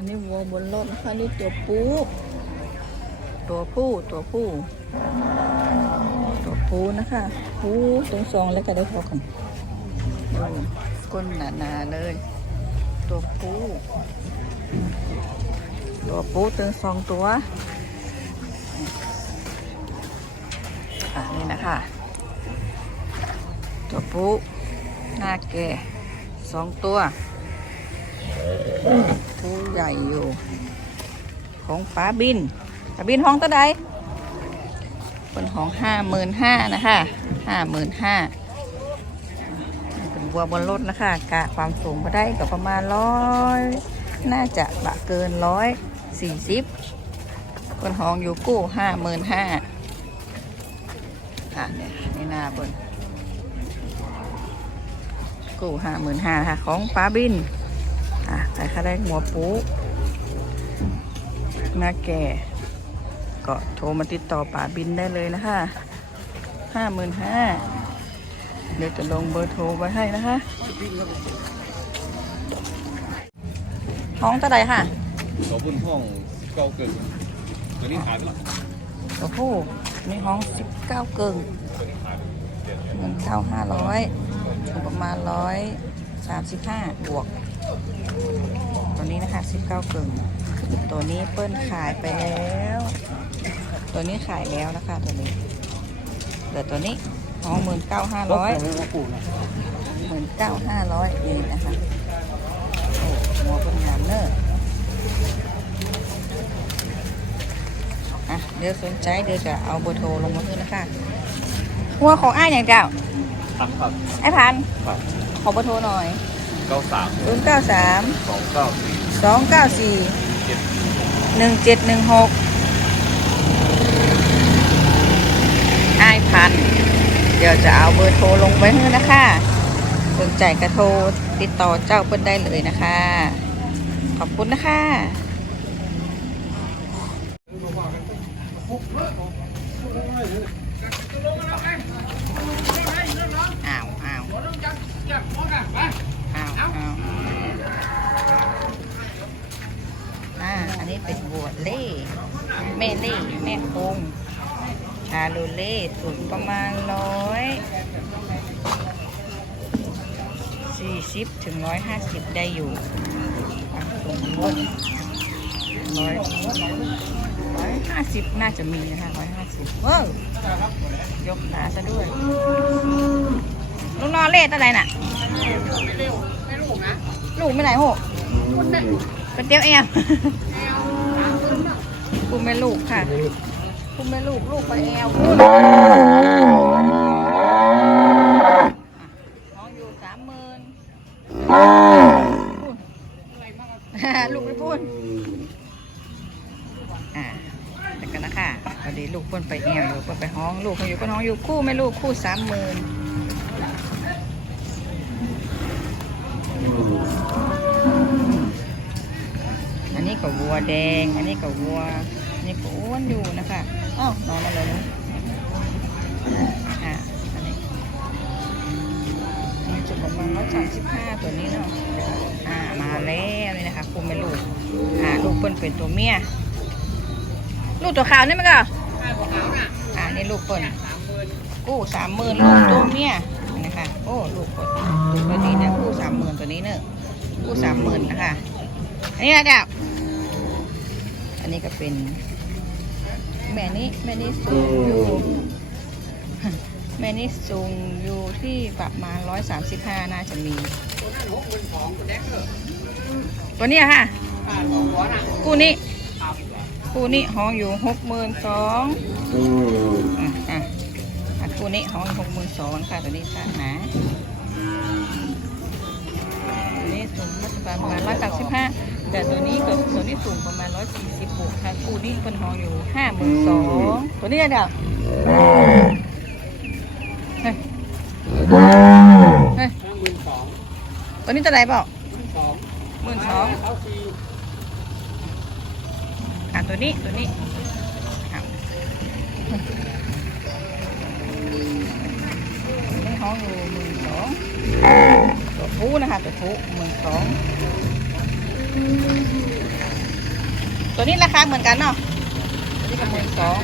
อันนี้วัวบนรถนะคะนี่ตัวปูตัวผู้ตัวผู้ตัวผู้นะคะผู้ตรงซองแล้วก็ได้พอกันดูก้นหนาๆเลย ตัวผู้ตัวปูตึงสองตัวอะนี่นะคะ ตัวปูหน้าแก่สองตัว ปูใหญ่อยู่ ของป้าบินป้าบินห้องตัวใดเป็นห้องห้าหมื่นห้านะคะห้าหมื่นห้าเป็นวัวบนรถนะคะ กะความสูงก็ได้กับประมาณร้อยน่าจะบะเกินร้อยสี่สิบเป็นห้องอยู่กู้ห้าหมื่นห้าค่ะเนี่ยนี่หน้าบนกู้ห้าหมื่นห้าค่ะ ของป้าบิน อะใครเขาได้หัวปูหน้าแก่ ก็โทรมาติดต่อป้าบินได้เลยนะคะห้าหมื่นห้าเดี๋ยวจะลงเบอร์โทรไว้ให้นะคะ ห้องเท่าไหร่ค่ะเราบนห้องเก้าเกินตัวนี้ขายไปแล้วโอ้โหนี่ห้องสิบเก้าเกิงตัวนี้ขายไปเจ็ดเงินเข้าห้าร้อยประมาณร้อย สามสิบห้าบวก ตัวนี้นะคะสิบเก้าเกิงตัวนี้เปิ้ลขายไปแล้ว ตัวนี้ขายแล้วนะคะตัวนี้เหลือตัวนี้ห้องหมื่นเก้าห้าร้อยหมื่นเก้าห้าร้อยเองนะคะโอ้หัวเป็นงานเนอร์อะเดี๋ยวสนใจเดี๋ยวจะเอาเบอร์โทรลงมาขึ้นนะคะหัวของอ้ายอย่างเจ้าพันครับไอ้พันครับ ขอเบอร์โทรหน่อย เก้าสาม0 9 3 สองเก้าสี่2 9 4เจ็ด1 7 1 6ไอ้พันเดี๋ยวจะเอาเบอร์โทรลงไว้ให้นะคะสนใจกระโทรติดต่อเจ้าเปิ้นได้เลยนะคะ ขอบคุณนะคะอ้ แม่เล่แม่คงชาโลเล่สูงประมาณร้อยสี่สิบถึงร้อยห้าสิบได้อยู่อะสูงบนร้อยร้อยห้าสิบน่าจะมีนะคะร้อยห้าสิบว้าวยกขาซะด้วยลูกนอนเล่ตัวไหนน่ะลูกไม่ไหนโหเป็นเตี้ยวแอม กูไม่ลูกค่ะกูไม่ลูกลูกไปแอลกูน้องอยู่สามหมื่นลูกไปพูดอ่าแต่กันนะคะพอดีลูกพ่นไปแอลอยู่พ่นไปห้องลูกเขาอยู่ก็น้องอยู่คู่ไม่ลูกคู่สามหมื่นอันนี้ก็วัวแดง อันนี้ก็วัว อันนี้ก็อ้วนอยู่นะคะอ้าวนอนมาเลยนะอ่าอันนี้นี่จุดประมาณร้อยสามสิบห้าตัวนี้เนาะอ่ามาแล้วนี่นะคะคุมเป็นลูกอ่าลูกเปิ้นเป็นตัวเมียลูกตัวขาวนี่มั้ยก็อ่านี่ลูกเปิ้นกู้สามหมื่นลูกตัวเมียนะคะโอ้ลูกเปิ้นลูกตัวนี้เนี่ยกู้สามหมื่นตัวนี้เนอะกู้สามหมื่นนะคะอันนี้นะจ๊ะอันนี้ก็เป็น แม่นี้แม่นี้สูงอยู่แม่นี้สูงอยู่ที่ประมาณร้อยสามสิบห้าน่าจะมี ตัวเนี้ยค่ะคู่นี้คู่นี้ห้องอยู่หกหมื่นสองอะอะอะคู่นี้ห้องหกหมื่นสองค่ะตัวนี้ค่ะนะตัวนี้สูงประมาณร้อยสามสิบห้า แต่ตัวนี้กับตัวนี้สูงประมาณร้อยสี่สิบบวกค่ะคู่นี้เป็นหองอยู่ห้าหมื่นสองตัวนี้เดี๋ยวเฮ้ยเฮ้ยตัวนี้จะไหนเปล่าหมื่นสองอะตัวนี้ตัวนี้ตัวนี้ห้องอยู่หมื่นสองตัวผู้นะคะตัวผู้หมื่นสอง ตัวนี้ราคาเหมือนกันเนาะตัวนี้ก็หมื่นสอง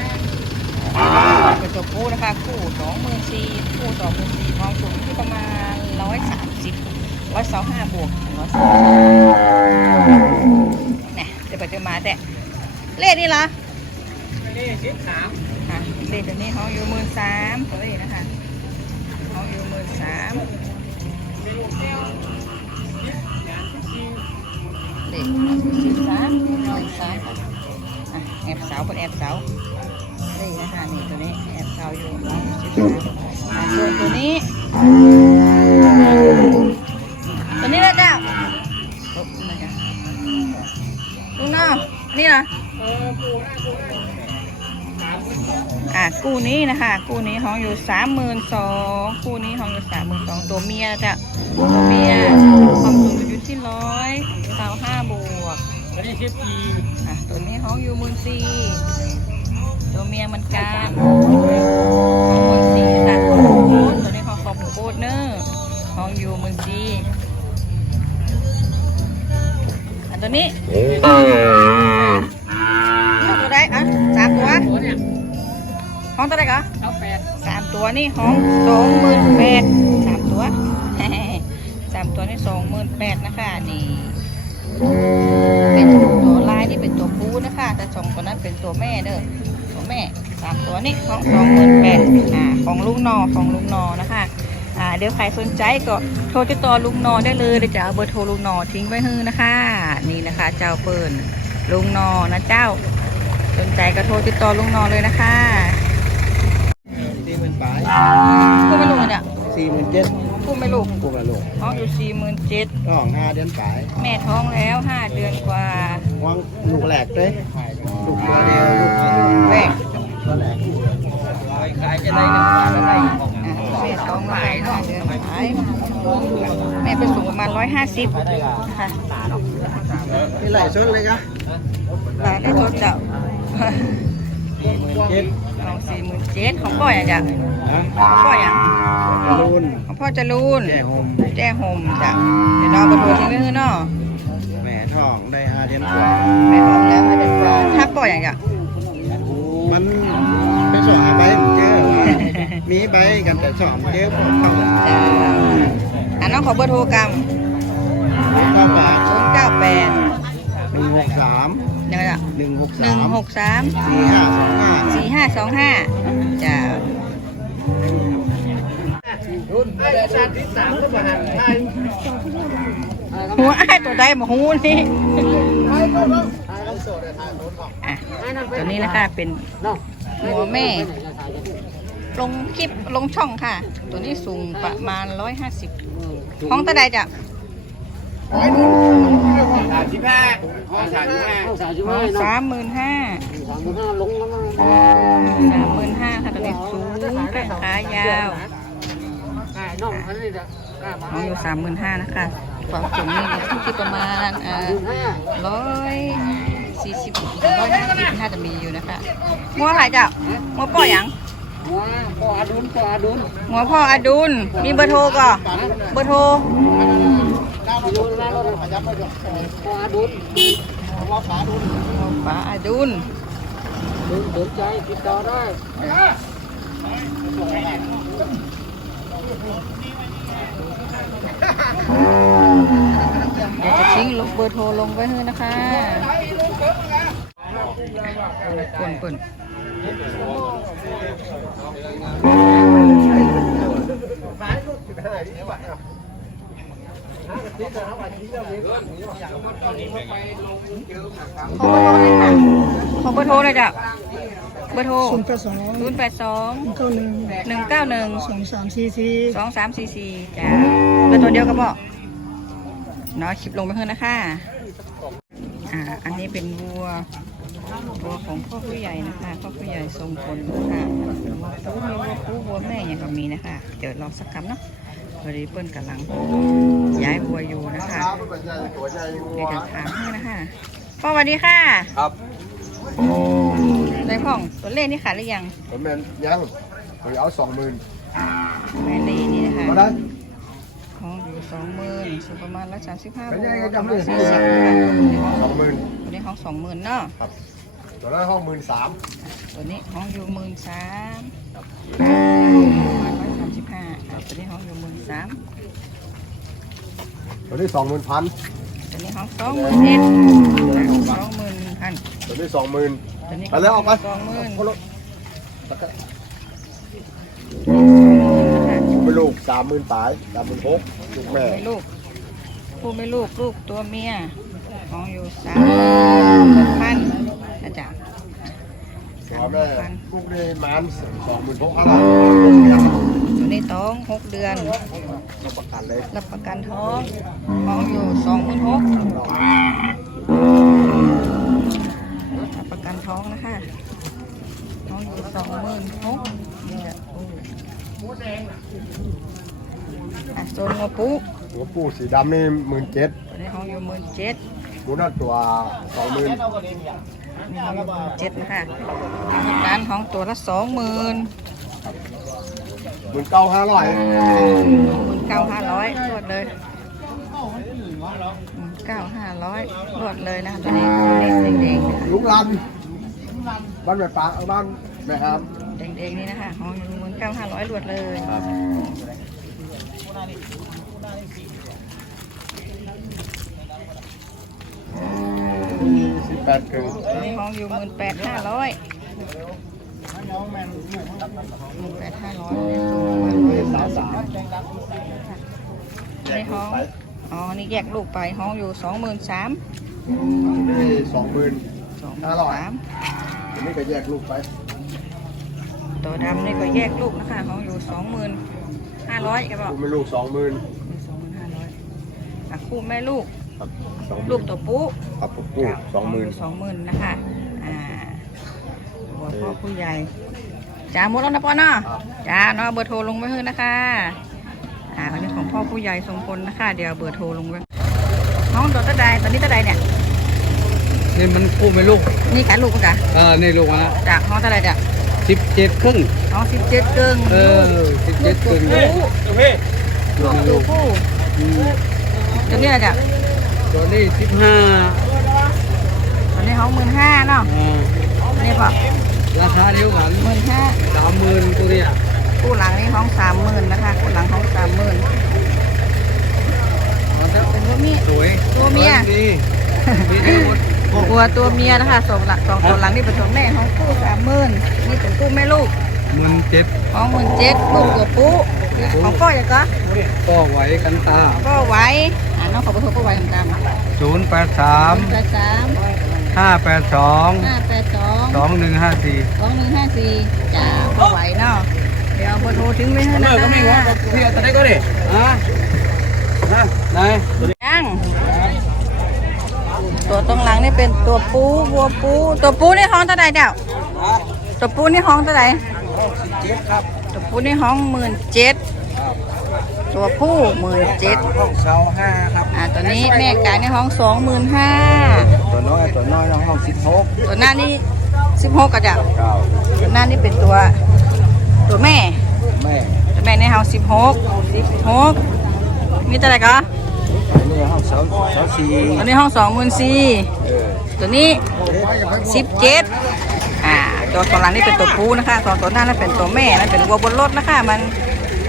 เป็นตัวผู้นะคะคู่สองหมื่นสี่คู่สองหมื่นสี่ทองสูงที่ประมาณร้อยสามสิบร้อยสองห้าบวกร้อยสามเนี่ยเดี๋ยวไปเจอมาแต่เลขนี่เหรอนี่สิบสามค่ะเลขตัวนี้เขาอยู่หมื่นสามตัวนี้นะคะเขาอยู่หมื่นสามามหมื่นสามค่อะแอบเสาเป็นแอบเสานี่นะคะนี่ตัวนี้แอบเสาอยู่น้องสิบสามอะส่วนตัวนี้ ตัวนี้แล้วเจ้าลุกนะจ๊ะลุงน้องนี่เหรออะกู้นี้นะคะกู้นี้ห้องอยู่สามหมื่นสองกู้นี้ห้องอยู่สามหมื่นสองตัวเมียจะตัวเมียความสูงอยู่ที่ร้อยสาวห้าบวก อันนี้สิบสี่อะตัวนี้ห้องยูมื่นสี่ตัวเมียเหมันกันหมื่นสี่ค่ะตัวนี้ห้องของหมูโบดเนอร์ห้องยูมื่นสี่อันตัวนี้ตัวได้อะสามตัวห้องตัวได้ก็เท่าแปดสามตัวนี่ห้องสองหมื่นแปดสามตัวสามตัวนี่สองหมื่นแปดนะคะนี่ เป็นตัวลายนี่เป็นตัวปูนะคะ แต่สองตัวนั้นเป็นตัวแม่เด้อตัวแม่สามตัวนี่ของสองหมื่นแปดอ่าของลุงนอของลุงนอนะคะอ่าเดี๋ยวใครสนใจก็โทรติดต่อลุงนอได้เลยเดี๋ยวจะเอาเบอร์โทรลุงนอทิ้งไว้ให้นะคะ นี่นะคะ เจ้าเปิ่นลุงนอนะเจ้า สนใจก็โทรติดต่อลุงนอเลยนะคะสี่หมื่นปลายพูดไม่รู้เนี่ยสี่หมื่นเจ็ด พูดไม่รู้ปลูกละลูกท้องอยู่สี่หมื่นเจ็ดน้องห้าเดือนปลายแม่ท้องแล้วห้าเดือนกว่าวางลูกแหลกเลยลูกตัวเดียวลูกตัวเดียวแม่ตัวแหลกขายจะได้หนึ่งพันอะไรอะแม่ท้องแล้วห้าเดือนขายแม่เป็นสูงประมาณร้อยห้าสิบค่ะนี่ไหลชนเลยกะหลายได้ทดเจ้าสี่หมื่น เจ็ดน้องสี่หมื่นเจ็ดของพ่ออย่างจ้ะนะของพ่ออย่างกระลูนของพ่อจะรูนแย่โฮมแจ้ห่มจ้ะเดี๋ยวน้องไปดูที่นี่เนาะแหม่ทองได้ห้าเดือนกว่าแม่ท้องแล้วห้าเดือนกว่าถ้าพ่ออย่างจ้ะมันเป็นสองหาใบมันเจอมีใบกันแต่สองเจอพวกเข้ากันจ้ะอะน้องขอเบอร์โทรกรรมเข้าปากศูนย์เก้าแปดหนึ่งหกสาม ยังไงจ้ะหนึ่งหกหสานึ่งมหกสามสี่ห้าสองห้าสี่ห้าสองห้าจ้ารุ่นไอ้ชาติที่สามก็มาหันไทยหัวไอ้ายตัวใดหมูนี่อะตัวนี้นะคะเป็นหัวแม่ ลงคลิปลงช่องค่ะ ตัวนี้สูงประมาณร้อยห้าสิบห้องตะไดจ้ะ สามสิบห้าสามสิบห้าสามหมื่นห้าสามหมื่นห้าค่ะตัวนี้สูงแข้งขายาวห้องอยู่สามหมื่นห้านะคะความสูงนี่อยู่ที่ประมาณอ่าร้อยสี่สิบร้อยห้าสิบน่าจะมีอยู่นะคะงัวอะไรจ้ะงัวป่อหยังงัวพ่ออดุลพ่ออดุลงัวพ่ออดุลมีเบอร์โทรก็เบอร์โทร ป๋าอดุลเดี๋ยวจะทิ้งลงเบอร์โทรลงไว้ให้นะคะเปิ่นเปิ่นขอเบอร์โทรเลยค่ะ ขอเบอร์โทรเลยจ้ะเบอร์โทรศูนย์แปดสองศูนย์แปดสองเก้าหนึ่งหนึ่งเก้าหนึ่งสองสามสี่สี่สองสามสี่สี่จ้าเป็นตัวเดียวกันบ่เนาะคลิปลงไปเพิ่มนะคะอ่าอันนี้เป็นวัววัวของพ่อผู้ใหญ่นะคะพ่อผู้ใหญ่ทรงพลค่ะวัวปูมีวัวปูวัวแม่ยังก็มีนะคะ เดี๋ยวรอสักคำเนาะพ อดีเปิ้นกำลังย้ายวัวอยู่นะคะเดี๋ยวจะถามให้นะคะพ่อสวัสดีค่ะครับในพ่องตัวเลขนี่ขายหรือยังผมเป็นยังผมเอาสองหมื่นแม่เล่นี่นะคะมาได้ของอยู่สองหมื่นสูงประมาณร้อยสามสิบห้าเป็นบยังไงวกจำเลยสี่สิบนะคะสองหมื่นตัวนี้ของสองหมื่นเนาะตัวนั้นห้องหมื่นสามตัวนี้ห้องอยู่หมื่นสาม ตัวนี้ห้องอยู่หมื่นสามตัวนี้สองหมื่นพันตัวนี้ห้องสองหมื่นเอ็ดสองหมื่นพันตัวนี้สองหมื่นตัวนี้ไปแล้วออกไปสองหมื่นเอารถไม่ลูกสามหมื่นปลายสามหมื่นหกลูกแม่ไม่ลูกผู้ไม่ลูกลูกตัวเมียห้องอยู่สามหมื่นพันอาจารย์สามพ่อหมื่แม่นพันลูกนี่มันสองหมื่นหกพัน แล้วตัวนี้ท้องหกเดือน รับประกันเลยรับประกันท้องท้องอยู่สองหมื่นหกรับประกันท้องนะคะท้องอยู่สองหมื่นหกนี่แหละโอ้อะโซนงัวปุ๊หัวปูสีดำนี่หมื่นเจ็ดตัวนี้ท้องอยู่หมื่นเจ็ดหมูนั่นตัวสองหมื่นนี่ท้องอยู่หมื่นเจ็ดนะคะการท้องตัวละสองหมื่น หมื่นเก้าห้าร้อยหมื่นเก้าห้าร้อยรวดเลยหมื่นเก้าห้าร้อยรวดเลยนะคะตัวนี้ตัวนี้แดงๆนะคะลุงรันบ้านแม่ปางเอาบ้านแม่ครับแดงๆนี่นะคะห้องหมื่นเก้าห้าร้อยรวดเลยสิบแปดครึ่งตัวนี้ห้องอยู่หมื่นแปดห้าร้อยหมื่น แปดห้าร้อยสูงประมาณร้อยสามสิบในห้องอ๋อ นี่แยกลูกไปห้องอยู่สองหมื่นสามนี่สองหมื่นสองหมื่ห้านร้อยนนี้ก็แยกลูกไป ตัวดำนี่ก็แยกลูกนะคะห้องอยู่สองหมื่นห้าร้อยกับอกกูไม่ลูกสองหมื่นสองหมื่นห้าร้อยคู่แม่ลูกครับลูกตัวปุ๊ครับผมกูสองหมื่นสองหมื่นนะคะ พ่อผู้ใหญ่จ้าหมดแล้วนะพ่อเนาะจ้าเนาะเบอร์โทรลงไว้ให้นะคะอ่าอันนี้ของพ่อผู้ใหญ่ทรงพลนะคะ เดี๋ยวเบอร์โทรลงไว้น้องตัวตะไดตอนนี้ตะไดเนี่ยนี่มันกู้ไม่ลูกนี่ขายลูกมั้งกะเออนี่ลูกนะจากน้องตะไดจ้ะสิบเจ็ดครึ่งน้องสิบเจ็ดเกิงเออสิบลูเจ็กดคตัวรึ่งผู้ลูกตัวผู้ตัวนี้อะไรจ้ะตัวนี้สิบห้าตัวนี้เขาหมื่นห้าเนาะอันนี้ป่ะ ราคาเดียวกันหมื่นห้าสามหมื่นตัวเนี้ยคู่หลังนี่ห้องสามหมื่นนะคะคู่หลังห้องสามหมื่นเอาเถอะเป็นตัวเมียสวยตัวเมียดีมีทั้งหมดตัวตัวเมียนะคะสองหลังสองตัวหลังนี่เป็นตัวแม่ห้องคู่สามหมื่นนี่เป็นคู่แม่ลูกหมื่นเจ็ดห้องหมื่นเจ็ดลูกตัวปุ๊ของพ่ออย่างก็ก็ไหวกันตาก็ไว้อ่าน้องขอประทบก็ไว้ตามศูนย์แปดสามแปดสาม ห้าแปดสองห้าแปดสองสองหนึ่งห้าสี่สองหนึ่งห้าสี่จ้าก็ไหวเนาะเดี๋ยวเอาเบอร์โทรทิ้งไว้ให้นะก็ไม่ว่าเพียแต่ได้ก็ดิอะนะนายยังตัวตรงหลังนี่เป็นตัวปูวัวปู ตัวปูนี่ห้องเท่าไหร่เดี๋ยวตัวปูนี่ห้องเท่าไหร่สิบเจ็ดครับตัวปูนี่ห้องหมื่นเจ็ด ตัวผู้หมื่นเจ็ดห้องเสาห้าครับ อ่าตัวนี้แม่ไก่ในห้องสองหมื่นห้าตัวน้อยตัวน้อยห้องสิบหกตัวหน้านี่สิบหกกระจับเก้าตัวหน้านี่เป็นตัวตัวแม่แม่ตัวแม่ในห้องสิบหกสิบหกนี่เท่าไหร่ก็นี่ห้องเสาเสาสี่ตัวนี้ห้องสองหมื่นสี่เออตัวนี้สิบเจ็ดอ่าตัวตัวหลังนี่เป็นตัวผู้นะคะตัวตัวหน้านั่นเป็นตัวแม่นั่นเป็นวัวบนรถนะคะมัน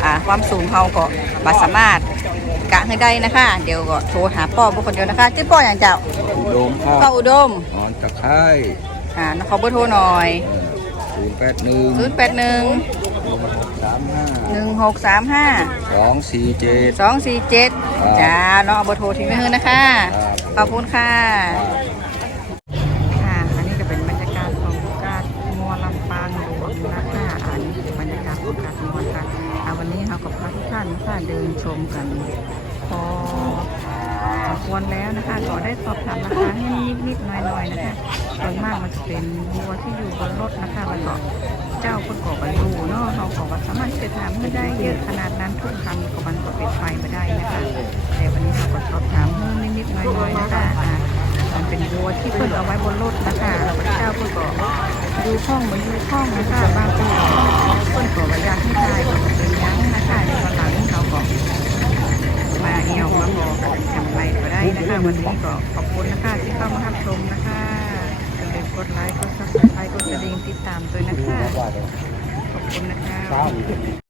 อ่าความสูงเขาก็บาสามารถกะให้ได้นะคะ เดี๋ยวก็โทรหาป้อบุคคลเดียวนะคะชื่อป้ออย่างเจ้าอุดมครับป้าอุดมนอนตะไคร้อ่าขอเบอร์โทรหน่อยศูนย์แปดหนึ่งศูนย์แปดหนึ่งสามห้าหนึ่งหกสามห้าสองสี่เจ็ดสองสี่เจ็ดครับจ้าเนาะเอาเบอร์โทรทิ้งไว้ให้นะคะ ขอบคุณค่ะค่ะ ดินชมกัน พอสมควรแล้วนะคะก็ได้สอบถามราคาให้นิดๆหน่อยๆนะคะส่วนมากมันจะเป็นวัวที่อยู่บนรถนะคะแล้วก็เจ้าคนก่อกันอยู่เนาะเราขอว่าสามารถที่จะถามไม่ได้เยอะขนาดนั้นทุกคันก็มันก็เป็นไฟไม่ได้นะคะแต่วันนี้เราก็สอบถามเพิ่มนิดๆหน่อยๆนะคะอ่ามันเป็นวัวที่เพิ่นเอาไว้บนรถนะคะแล้วก็เจ้าเพิ่นก็ดูช่องเหมือนดูช่องนะคะบางคนเพิ่นก็ว่าอยากให้ได้ก็เป็นยังนะคะในวันหลังเรา มาเอวมาบอกกันทำอะไรก็ได้นะคะวันนี้ก็ขอบคุณนะคะที่เข้ามารับชมนะคะกดไลค์กดซับสไครต์กดกระดิ่งติดตามด้วยนะคะขอบคุณนะคะ